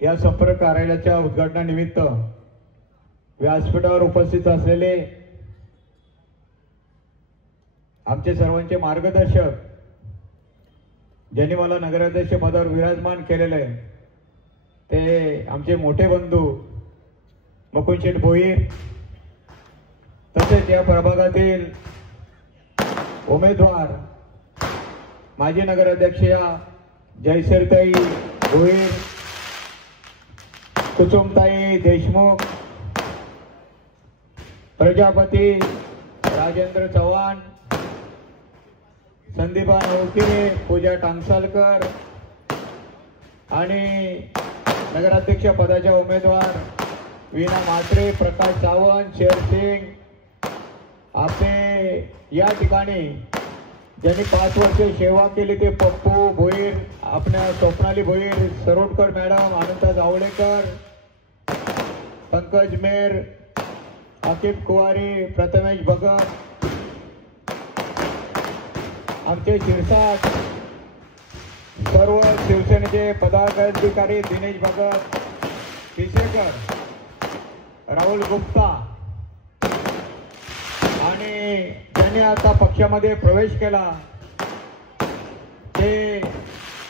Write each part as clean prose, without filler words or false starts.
या संपर्क कार्यालयाच्या उद्घाटनानिमित्त व्यासपीठावर उपस्थित असलेले आमचे सर्वांचे मार्गदर्शक, ज्यांनी मला नगराध्यक्ष पदावर विराजमान केलेले ते आमचे मोठे बंधू मुकुंद शेठ भोईर, तसेच या प्रभागातील उमेदवार माजी नगराध्यक्ष जयश्रीताई भोईर, कुसुमताई देशमुख, प्रजापती राजेंद्र चव्हाण, संदीपा नवकिरे, पूजा टांगसालकर आणि नगराध्यक्ष पदाच्या उमेदवार वीणा म्हात्रे, प्रकाश सावंत, शेरसिंग, आपले या ठिकाणी ज्यांनी 5 वर्ष सेवा केली ते पप्पू भोईर, आपल्या स्वप्नाली भोईर, सरोडकर मॅडम, अनंता जावळेकर, पंकज मेर, आकिब कुवारी, प्रथमेश भगत, आमचे शिरसाट, सर्व शिवसेनेचे पदाधिकारी दिनेश भगत, पिसेकर, राहुल गुप्ता आणि ज्यांनी आता पक्षामध्ये प्रवेश केला ते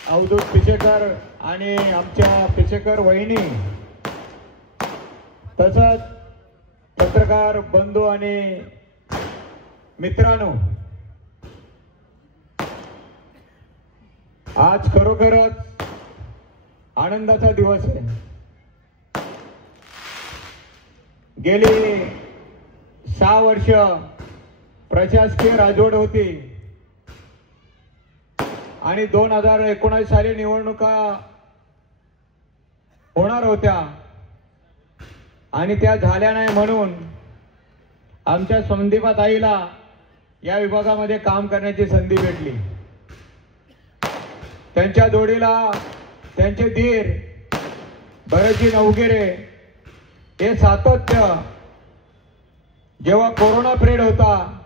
अवधूत पिसेकर आणि आमच्या पिसेकर वहिनी, तसंच पत्रकार बंधू आणि मित्रांनो, आज खरोखरच आनंदाचा दिवस आहे। गेली 6 वर्ष प्रशासकीय राजवट होती आणि 2019 साली निवडणुका होणार होत्या आणि त्या झाल्या नाही म्हणून आमच्या संदीपाताईला या विभागामध्ये काम करण्याची संधी भेटली। त्यांच्या जोडीला त्यांचे धीर भरतजी नवगिरे हे सातत्य, जेव्हा कोरोना पिरियड होता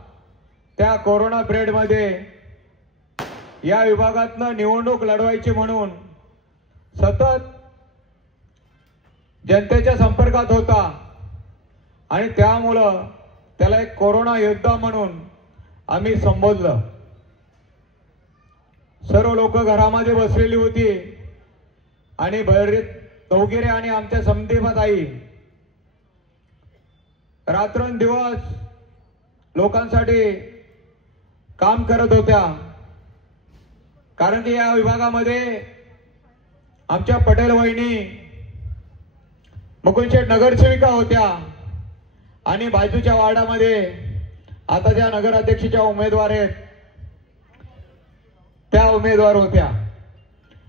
त्या कोरोना पिरियड मध्ये या विभागातनं निवडणूक लढवायची म्हणून सतत जनतेच्या संपर्कात होता आणि त्यामुळं त्याला एक कोरोना योद्धा म्हणून आम्ही संबोधलं। सर्व लोक घरामध्ये बसलेली होती आणि भरत नवगिरे आणि आमच्या संदीपाताई रात्रंदिवस लोकांसाठी काम करत होत्या, कारण की या विभागामध्ये आमच्या पटेल वहिनी मुकुंद शेठ नगरसेविका होत्या आणि बाजूच्या वार्डामध्ये आता ज्या नगराध्यक्षाच्या उमेदवार आहेत त्या उमेदवार होत्या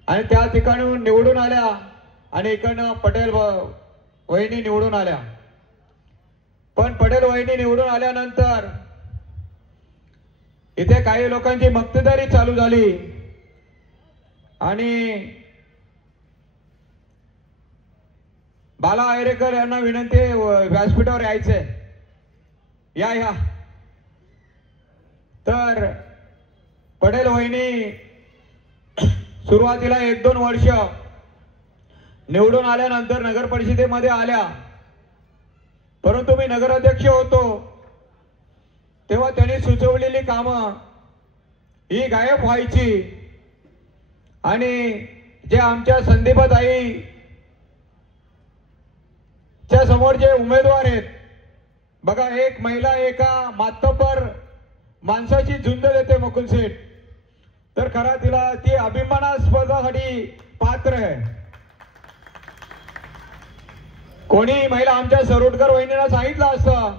आणि त्या ठिकाणी निवडून आल्या आणि इकडनं पटेल वहिनी निवडून आल्या। पण पटेल वहिनी निवडून आल्यानंतर इथे काही लोकांची मक्तेदारी चालू झाली आणि बाला आयरेकर यांना विनंती व्यासपीठावर यायचे, या। तर पटेल वहिनी सुरुवातीला 1-2 वर्ष निवडून आल्यानंतर नगर परिषदेमध्ये आल्या, परंतु मी नगराध्यक्ष होतो तेव्हा त्यांनी सुचवलेली कामं ही गायब व्हायची आणि जे आमच्या संदीपाताई च्या समोर जे उमेदवार आहेत बघा, एक महिला एका मातब्बर माणसाची झुंज देते मुकुंद शेठ, तर खरा तिला ती अभिमानास्पदासाठी पात्र आहे। कोणी महिला आमच्या सरोडकर वहिनीला सांगितलं असतं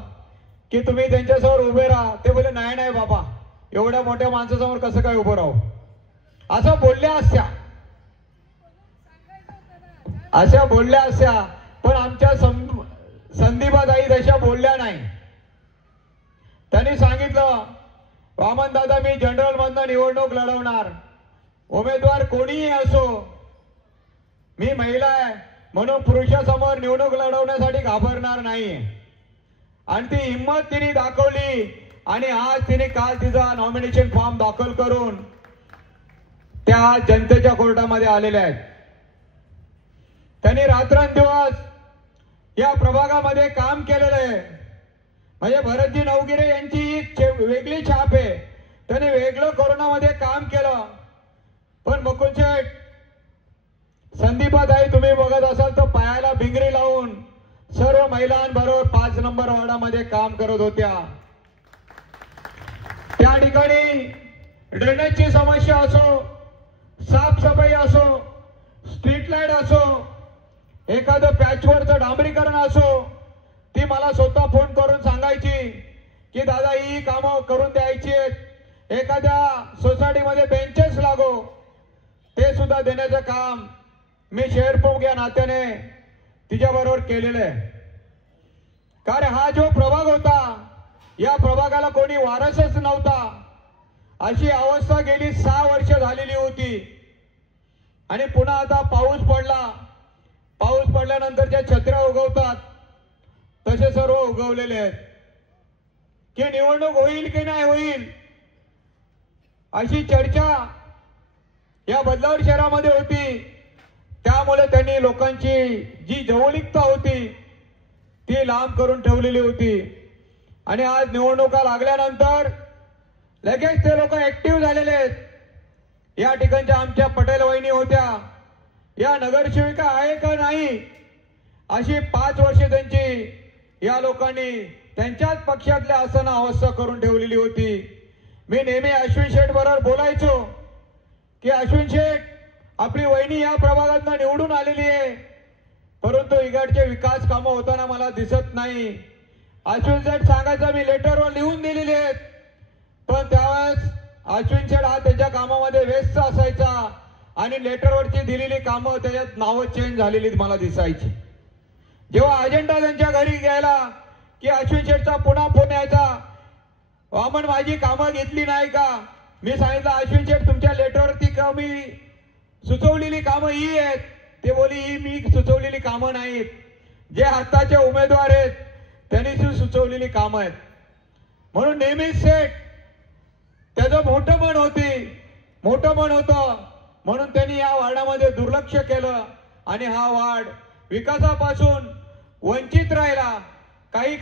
की तुम्ही त्यांच्यासमोर उभे राहा, ते बोले नाही बाबा, एवढ्या मोठ्या माणसासमोर कसं काय उभं राहू, असं बोलल्या असत्या। पण आमच्या संदीपाताई तशा बोलल्या नाही। त्यांनी सांगितलं, वामन दादा मी जनरल मधनं निवडणूक लढवणार, उमेदवार कोणीही असो, मी महिला आहे म्हणून पुरुषासमोर निवडणूक लढवण्यासाठी घाबरणार नाही। आणि ती हिम्मत तिने दाखवली आणि आज तिने काल तिचा नॉमिनेशन फॉर्म दाखल करून त्या जनतेच्या कोर्टामध्ये आलेल्या आहेत। त्यांनी रात्रंदिवस या प्रभागामध्ये काम केलेलं आहे. म्हणजे भरतजी नवगिरे यांची वेगळी छाप आहे. त्यांनी वेगळं कोरोनामध्ये काम केलं. पण मुकुंद शेठ, संदीपाताई तुम्ही बघत असाल तर पायाला भिंगरी लावून सर्व महिलांबरोबर 5 नंबर वार्डामध्ये काम करत होत्या. त्या ठिकाणी ड्रेनेजची समस्या असो, साफसफाई असो, स्ट्रीट लाईट असो, एखादं पॅचवरचं डांबरीकरण असो, ती मला स्वतः फोन करून सांगायची की दादा ही कामं करून द्यायची आहेत. एखाद्या सोसायटीमध्ये बेंचेस लागो, ते सुद्धा देण्याचं काम मी शहर प्रमुख या नात्याने तिच्याबरोबर केलेलं आहे. कारण हा जो प्रभाग होता, या प्रभागाला कोणी वारसच नव्हता. अशी अवस्था गेली 6 वर्ष झालेली होती. आणि पुन्हा आता पाऊस पडला. पाऊस पडल्यानंतर ज्या छत्र्या उगवतात तसे सर्व उगवलेले आहेत. की निवडणूक होईल की नाही होईल अशी चर्चा या बदलापूर शहरामध्ये होती. त्यामुळे त्यांनी लोकांची जी जवळीकता होती ती लांब करून ठेवलेली होती. आणि आज निवडणुका लागल्यानंतर लगेच ते लोक ऍक्टिव्ह झालेले आहेत. या ठिकाणच्या आमच्या पटेल वहिनी होत्या, या नगरसेविका आहे का नाही अशी 5 वर्ष त्यांची या लोकांनी त्यांच्याच पक्षातल्या असताना अवस्था करून ठेवलेली होती. मी नेहमी अश्विन शेठ बरोबर बोलायचो की अश्विन शेठ, आपली वहिनी या प्रभागातून निवडून आलेली आहे, परंतु इकडचे विकास कामं होताना मला दिसत नाही. अश्विन शेठ सांगायचं मी लेटरवर लिहून दिलेली आहेत, पण त्यावेळेस अश्विन शेठ हा त्याच्या कामामध्ये व्यस्त असायचा आणि लेटरवरची दिलेली कामं त्याच्यात नावं चेंज झालेली मला दिसायची. जेव्हा अजेंडा त्यांच्या घरी गेला की अश्विन शेठचा पुन्हा फोन यायचा, वामन माझी कामं घेतली नाही का. मी सांगितलं अश्विन शेठ तुमच्या लेटरवरती कमी सुचवलेली कामं ही आहेत. ते बोली ही मी सुचवलेली कामं नाहीत, जे आताचे उमेदवार आहेत त्यांनी सुचवलेली कामं आहेत. म्हणून नेहमीच शेठ त्याचं मोठं मन होतं, म्हणून त्यांनी या वार्डामध्ये दुर्लक्ष केलं आणि हा वार्ड विकासापासून वंचित राहिला. काही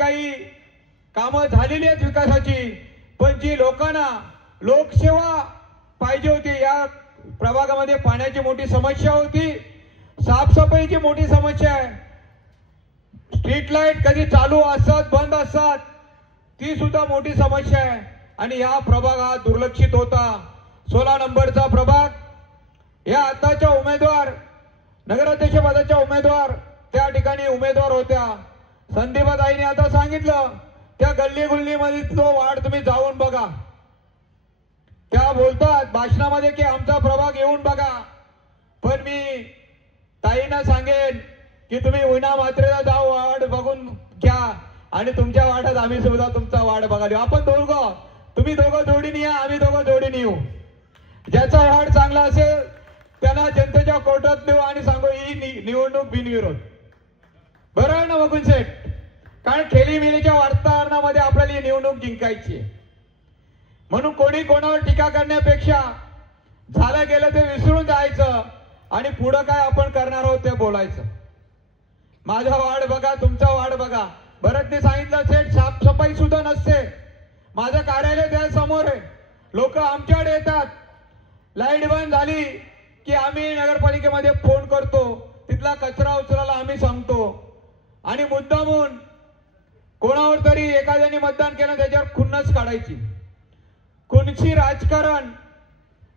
कामं झालेली आहेत विकासाची, पण जी लोकांना लोकसेवा पाहिजे होती. या प्रभागामध्ये पाण्याची मोठी समस्या होती, साफसफाईची मोठी समस्या आहे, स्ट्रीट लाईट कधी चालू असतात बंद असतात ती सुद्धा मोठी समस्या आहे. आणि या प्रभाग हा दुर्लक्षित होता. 16 नंबरचा प्रभाग, या आताच्या उमेदवार नगराध्यक्ष पदाच्या उमेदवार त्या ठिकाणी उमेदवार होत्या. संदीपाताईंनी आता सांगितलं त्या गल्ली गुल्लीमध्ये तो वार्ड तुम्ही जाऊन बघा. त्या बोलतात भाषणामध्ये की आमचा प्रभाग येऊन बघा, पण मी ताईंना सांगेन की तुम्ही उन्हा मात्रेला जाऊ, वार्ड बघून घ्या आणि तुमच्या वार्डात आम्ही सुद्धा तुमचा वार्ड बघायला. आपण दोघं, तुम्ही दोघं जोडीने या, आम्ही दोघं जोडीने येऊ. ज्याचा वार्ड चांगला असेल त्यांना जनतेच्या कोर्टात नेऊ आणि सांगू ही निवडणूक बिनविरोध. बरं आहे ना मुकुंद शेठ? कारण खेलीमेलीच्या वातावरणामध्ये आपल्याला ही निवडणूक जिंकायची आहे. म्हणून कोणी कोणावर टीका करण्यापेक्षा झालं गेलं ते विसरून जायचं आणि पुढं काय आपण करणार आहोत ते बोलायचं. माझा वार्ड बघा, तुमचा वार्ड बघा. भरतने सांगितलं सेठ साफसफाई सुद्धा नसते. माझं कार्यालय त्या समोर आहे, लोक आमच्याकडे येतात. लाईट बंद झाली की आम्ही नगरपालिकेमध्ये फोन करतो, तिथला कचरा उचलायला आम्ही सांगतो आणि मुद्दामून कोणावर तरी एखाद्याने मतदान केलं त्याच्यावर खुन्नस काढायची. खुनशी राजकारण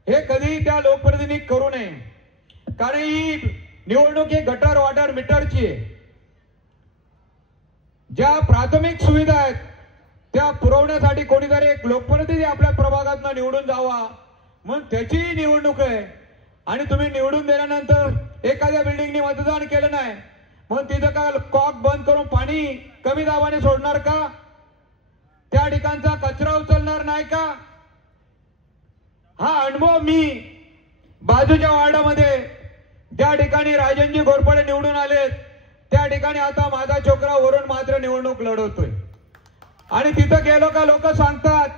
हे कधी त्या लोकप्रतिनिधी करू नये. कारण ही निवडणूक ही गटर वॉटर मीटरची आहे. ज्या प्राथमिक सुविधा आहेत त्या पुरवण्यासाठी कोणीतरी एक लोकप्रतिनिधी आपल्या प्रभागातून निवडून जावा, मग त्याची निवडणूक आहे. आणि तुम्ही निवडून दिल्यानंतर एखाद्या बिल्डिंगनी मतदान केलं नाही, मग तिथं काय कॉक बंद करून पाणी कमी दाबाने सोडणार का? त्या ठिकाणचा कचरा उचलणार नाही का? हा अनुभव मी बाजूच्या वार्डामध्ये ज्या ठिकाणी राजनजी घोरपडे निवडून आले त्या ठिकाणी आता माझा छोकरा वरून मात्र निवडणूक लढवतोय. आणि तिथं गेलो का लोक सांगतात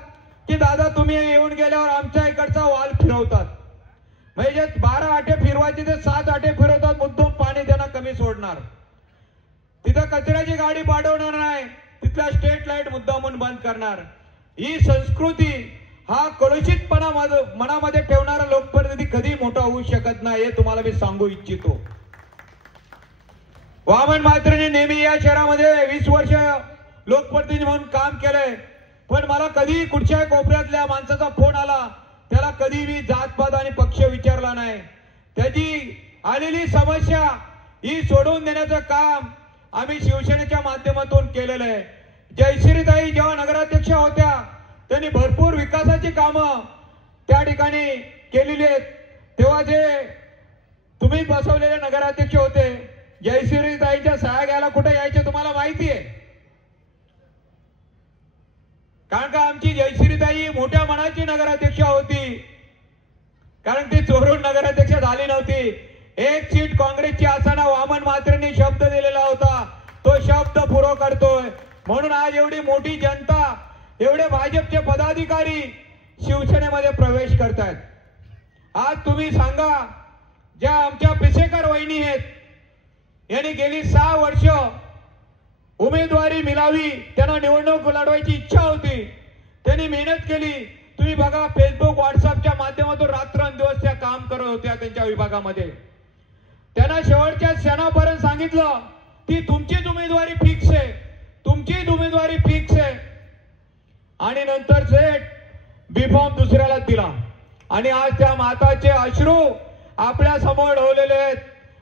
की दादा तुम्ही येऊन गेल्यावर आमच्या इकडचा वाल फिरवतात. म्हणजे 12 आटे फिरवायचे ते 7 आटे फिरवतात, मुद्दाम पाणी त्यांना कमी सोडतात. सोडणार, तिथं कचऱ्याची गाडी पाठवणार नाही, तिथला स्ट्रीट लाईट मुद्दामून बंद करणार. ही संस्कृती, हा कलुषितपणा मनामध्ये ठेवणारा लोकप्रतिनिधी कधी मोठा होऊ शकत नाही, हे तुम्हाला मी सांगू इच्छितो. वामन म्हात्रेंनी नेहमी या शहरामध्ये 20 वर्ष लोकप्रतिनिधी म्हणून काम केलंय, पण मला कधी कुठच्या कोपऱ्यातल्या माणसाचा फोन आला, त्याला कधी मी जातपात आणि पक्ष विचारला नाही. त्याची आलेली समस्या ही सोडवून देण्याचं काम आम्ही शिवसेनेच्या माध्यमातून केलेलं आहे. जयश्रीताई जेव्हा नगराध्यक्ष होत्या, त्यांनी भरपूर विकासाची कामं त्या ठिकाणी केलेली आहेत. तेव्हा जे तुम्ही बसवलेले नगराध्यक्ष होते, जयश्रीताईच्या सह्या घ्यायला कुठे यायचे तुम्हाला माहिती आहे? कारण का आमची जयश्रीताई मोठ्या मनाची नगराध्यक्ष होती, कारण ती चोरून नगराध्यक्ष झाली नव्हती. एक सीट काँग्रेसची असताना वामन म्हात्रेंनी शब्द दिलेला होता, तो शब्द पुरा करतोय. म्हणून आज एवढी मोठी जनता, एवढे भाजपचे पदाधिकारी शिवसेनेमध्ये प्रवेश करतात. आज तुम्ही सांगा, ज्या आमच्या पिसेकर वहिनी आहेत, यांनी गेली 6 वर्ष उमेदवारी मिळावी, त्यांना निवडणूक लढवायची इच्छा होती, त्यांनी मेहनत केली. तुम्ही बघा, फेसबुक व्हॉट्सअपच्या माध्यमातून रात्रंदिवस त्या काम करत होत्या त्यांच्या विभागामध्ये. त्यांना शेवटच्या क्षणापर्यंत सांगितलं की तुमचीच उमेदवारी फिक्स आहे, तुमचीच उमेदवारी फिक्स आहे. आणि नंतर सेट बी फॉर्म दुसऱ्याला दिला आणि आज त्या माताचे अश्रू आपल्या समोर ढवलेले आहेत.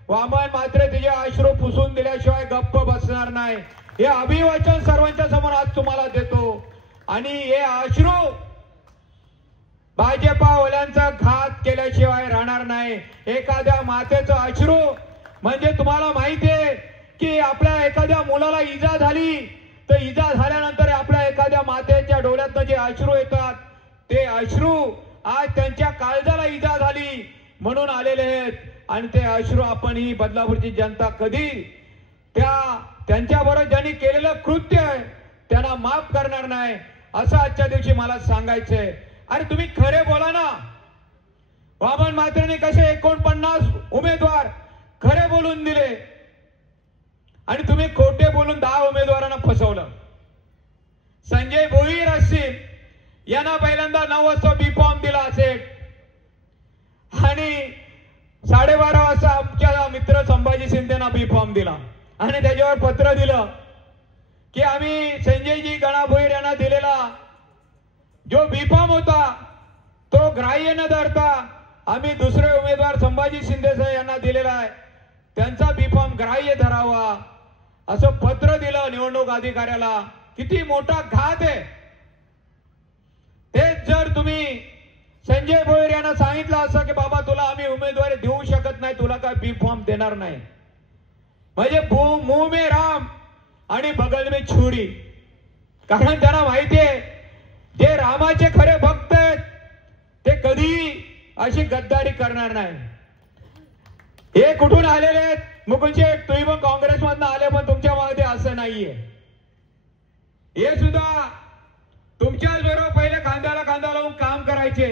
वामन म्हात्रे तिचे अश्रू पुसून दिल्याशिवाय गप्प बसणार नाही, हे अभिवचन सर्वांच्या समोर आज तुम्हाला देतो. आणि हे अश्रू भाजपावाल्यांचा घात केल्याशिवाय राहणार नाही. एखाद्या मातेचं अश्रू म्हणजे तुम्हाला माहिती आहे की आपल्या एखाद्या मुलाला इजा झाली, तर इजा झाल्यानंतर आपल्या एखाद्या मातेच्या डोळ्यातनं जे अश्रू येतात, ते अश्रू आज त्यांच्या काळजाला इजा झाली म्हणून आलेले आहेत. आणि ते अश्रू आपण ही बदलापूरची जनता कधी त्यांच्याबरोबर ज्यांनी केलेलं कृत्य आहे त्यांना माफ करणार नाही, असं आजच्या दिवशी मला सांगायचंय. अरे तुम्ही खरे बोला ना. वामन म्हात्रेंनी कसे 49 उमेदवार खरे बोलून दिले आणि तुम्ही खोटे बोलून 10 उमेदवारांना फसवलं. संजय भोईर असतील, यांना पहिल्यांदा 9 वाजता बी फॉर्म दिला असेल आणि 12:30 वाजता आमच्या मित्र संभाजी शिंदेना बी फॉर्म दिला आणि त्याच्यावर पत्र दिलं की आम्ही संजयजी गणा भोईर यांना दिलेला जो बी फॉर्म होता तो ग्राह्य न धरता आम्ही दुसरे उमेदवार संभाजी शिंदे यांना दिलेला आहे, त्यांचा बी फॉर्म ग्राह्य धरावा असं पत्र दिलं निवडणूक अधिकाऱ्याला. किती मोठा घात आहे. तेच जर तुम्ही संजय भोईर यांना सांगितलं असं की बाबा तुला आम्ही उमेदवारी देऊ शकत नाही, तुला काय बी फॉर्म देणार नाही, म्हणजे मुंह में राम आणि बगल में छुरी. कारण त्यांना माहिती आहे जे रामाचे खरे भक्त आहेत ते कधी अशी गद्दारी करणार नाही. हे कुठून आलेले आहेत? मुकुंदशेठ, तुम्ही पण काँग्रेसमधून आले, पण तुमच्या मध्ये असं नाहीये. हे सुद्धा तुमच्याच बरोबर पहिले खांद्याला खांदा लावून काम करायचे.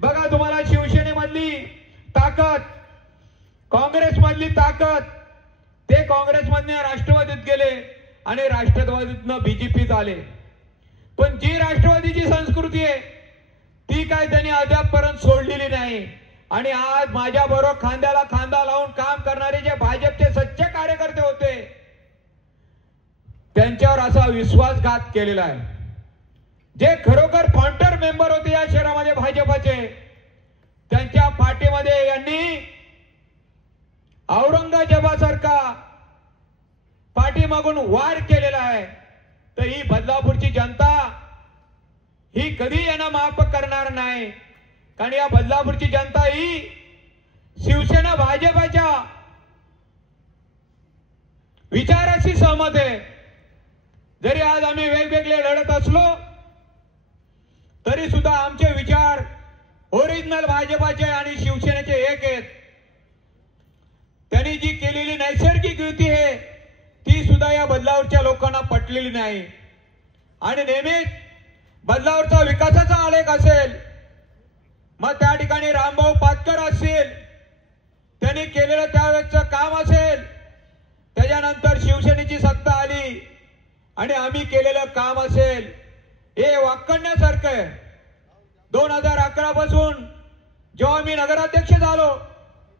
बघा तुम्हाला शिवसेनेमधली ताकद, काँग्रेसमधली ताकद. ते काँग्रेसमधून राष्ट्रवादीत गेले आणि राष्ट्रवादीतनं बीजेपीत आले, पण जी राष्ट्रवादीची संस्कृती आहे ती काय त्यांनी अद्यापपर्यंत सोडलेली नाही. आणि आज माझ्या बरोबर खांद्याला खांदा लावून काम करणारे जे भाजपचे सच्चे कार्यकर्ते होते त्यांच्यावर असा विश्वासघात केलेला आहे. जे खरोखर फाउंडर मेंबर होते या शहरामध्ये भाजपाचे, त्यांच्या पाठीमध्ये यांनी औरंगजेबासारखा पाठीमागून वार केलेला आहे. तर ही बदलापूरची जनता ही कधी यांना माफ करणार नाही. कारण या बदलापूरची जनता ही शिवसेना भाजपाच्या विचाराशी सहमत आहे. जरी आज आम्ही वेगवेगळे लढत असलो तरी सुद्धा आमचे विचार ओरिजिनल भाजपाचे आणि शिवसेनेचे एक आहेत. त्यांनी जी केलेली नैसर्गिक युती आहे ती सुद्धा या बदलापूरच्या लोकांना पटलेली नाही. आणि नेहमीच बदलापूरचा विकासाचा आलेख असेल, मग त्या ठिकाणी रामभाऊ पाटकर असतील, त्यांनी केलेलं त्यावेळेचं काम असेल, आल्यानंतर शिवसेनेची सत्ता आली आणि आम्ही केलेलं काम असेल हे वाकण्यासारखं आहे. 2011 पासून जेव्हा मी नगराध्यक्ष झालो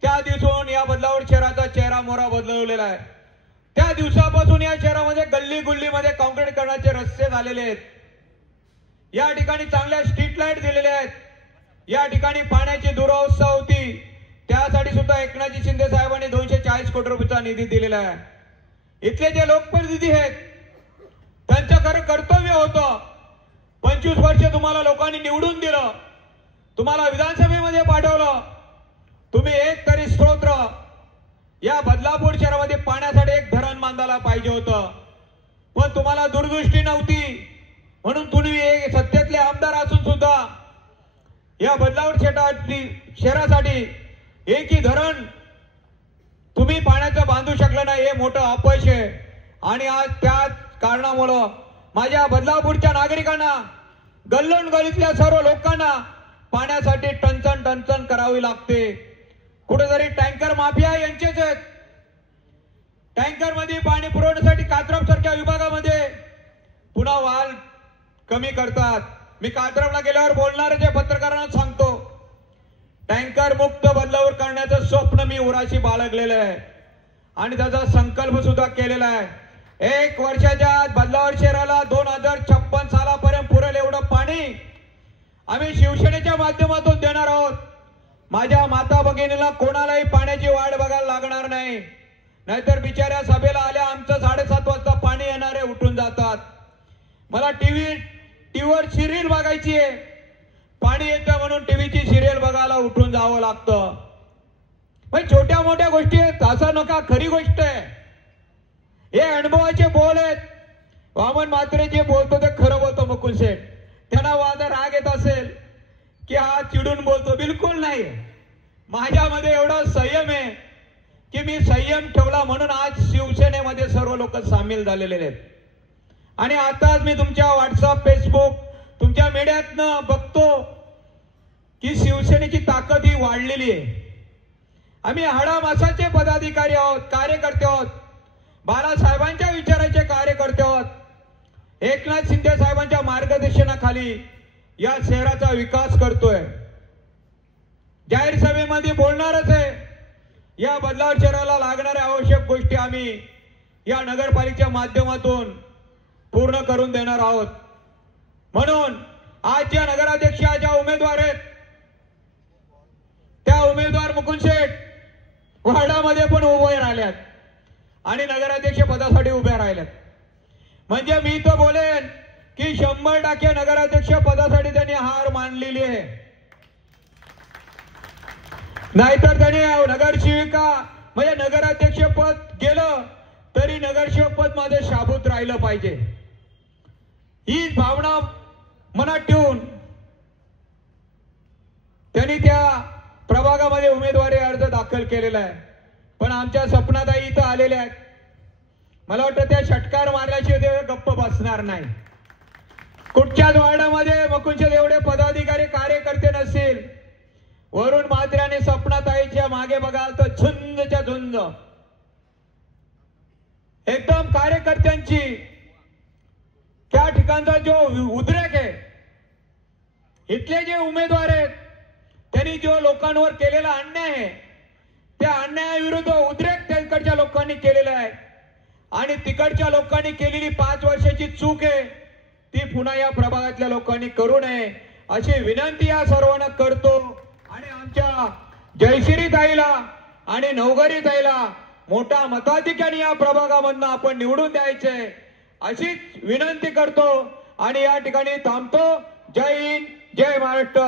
त्या दिवसून या बदलापूर शहराचा चेहरा मोहरा बदलवलेला आहे. त्या दिवसापासून या शहरामध्ये गल्ली गुल्लीमध्ये काँक्रीटीकरणाचे रस्ते झालेले आहेत. या ठिकाणी चांगल्या स्ट्रीट लाईट दिलेले आहेत. या ठिकाणी पाण्याची दुरावस्था होती, त्यासाठी सुद्धा एकनाथ शिंदे साहेबांनी 240 कोटी रुपयाचा निधी दिलेला आहे. इथले जे लोकप्रतिनिधी आहेत त्यांचं खरं कर्तव्य होतं. 25 वर्ष तुम्हाला लोकांनी निवडून दिलं, तुम्हाला विधानसभेमध्ये पाठवलं, तुम्ही एक तरी स्तोत्र या बदलापूर शहरामध्ये पाण्यासाठी एक धरण बांधायला पाहिजे होतं. पण तुम्हाला दूरदृष्टी नव्हती म्हणून तुम्ही एक सत्तेतले आमदार असून सुद्धा या बदलापूर शहरासाठी एकही धरण तुम्ही पाण्याचं बांधू शकलं नाही. हे मोठं अपयश आहे. आणि आज त्याच कारणामुळं माझ्या बदलापूरच्या नागरिकांना, गल्लोन गल्लीतल्या सर्व लोकांना पाण्यासाठी टंचन करावी लागते. कुठेतरी टँकर माफिया यांचेच आहेत. टँकर मध्ये पाणी पुरवण्यासाठी कात्रप सारख्या विभागामध्ये पुन्हा वाल कमी करतात. मी कात्रपला गेल्यावर बोलणाऱ्या पत्रकारांना सांगतो, टँकर मुक्त बदलापूर करण्याचं स्वप्न मी उराशी बाळगलेलं आहे आणि त्याचा संकल्प सुद्धा केलेला आहे. 1 वर्षाच्या आत बदलापूर शहराला 2056 सालापर्यंत पुरेल एवढं पाणी आम्ही शिवसेनेच्या माध्यमातून देणार आहोत. माझ्या माता भगिनीला कोणालाही पाण्याची वाट बघायला लागणार नाही. नाहीतर बिचाऱ्या सभेला आल्या आमचं 7:30 वाजता पाणी येणारे उठून जातात. मला टीव्हीवर सिरियल बघायची आहे, पाणी येतं म्हणून टीव्हीची सिरियल बघायला उठून जावं लागतं. पण छोट्या मोठ्या गोष्टी आहेत, असं नका. खरी गोष्ट आहे, हे अनुभवाचे बोल आहेत. वामन म्हात्रे जे बोलतो ते खरं बोलतो. मुकुल शेठ त्यांना वादा राग येत असेल की हा चिडून बोलतो, बिलकुल नाही. माझ्यामध्ये एवढा संयम आहे की मी संयम ठेवला म्हणून आज शिवसेनेमध्ये सर्व लोक सामील झालेले आहेत. आणि आताच मी तुमच्या व्हॉट्सअप, फेसबुक, तुमच्या मीडियातनं बघतो की शिवसेनेची ताकद ही वाढलेली आहे. आम्ही हाडामासाचे पदाधिकारी आहोत, कार्यकर्ते आहोत, बाळासाहेबांच्या विचाराचे कार्यकर्ते आहोत. एकनाथ शिंदे साहेबांच्या मार्गदर्शनाखाली या शहराचा विकास करतोय. जाहीर सभेमध्ये बोलणारच आहे. या बदलापूर शहराला लागणाऱ्या आवश्यक गोष्टी आम्ही या नगरपालिकेच्या माध्यमातून पूर्ण करून देणार आहोत. म्हणून आज ज्या नगराध्यक्षा ज्या उमेदवार आहेत त्या उमेदवार मुकुल शेठ वार्डामध्ये पण उभे राहिल्यात आणि नगराध्यक्ष पदासाठी उभ्या राहिल्यात. म्हणजे मी तर बोलेन की 100% नगराध्यक्ष पदासाठी त्यांनी हार मानलेली आहे. नाहीतर त्यांनी नगरसेविका म्हणजे नगराध्यक्ष पद गेलं तरी नगरसेवक पद मध्ये शाबूत राहिलं पाहिजे, ही भावना मनात ठेवून त्यांनी त्या प्रभागामध्ये उमेदवारी अर्ज दाखल केलेला आहे. पण आमच्या सपनाताई इथं आलेल्या आहेत. मला वाटतं त्या षटकार मारल्याशिवाय ते गप्प बसणार नाही. कुठच्याच वार्डामध्ये मुकुंद एवढे पदाधिकारी कार्यकर्ते नसतील. वरुण म्हात्रे आणि सपनाताईच्या मागे बघाल तर झुंजच्या झुंज एकदम कार्यकर्त्यांची त्या ठिकाणचा जो उद्रेक आहे, इथले जे उमेदवार आहेत त्यांनी जो लोकांवर केलेला अन्याय आहे त्या अन्यायाविरुद्ध उद्रेक तिकडच्या लोकांनी केलेला आहे. आणि तिकडच्या लोकांनी केलेली 5 वर्षाची चूक आहे ती पुन्हा या प्रभागातल्या लोकांनी करू नये अशी विनंती या सर्वांना करतो. आणि आमच्या जयश्री ताईला आणि नवघरी ताईला मोठा मताधिक्याने या प्रभागामधून आपण निवडून द्यायचे अशीच विनंती करतो आणि या ठिकाणी थांबतो. जय हिंद, जय महाराष्ट्र.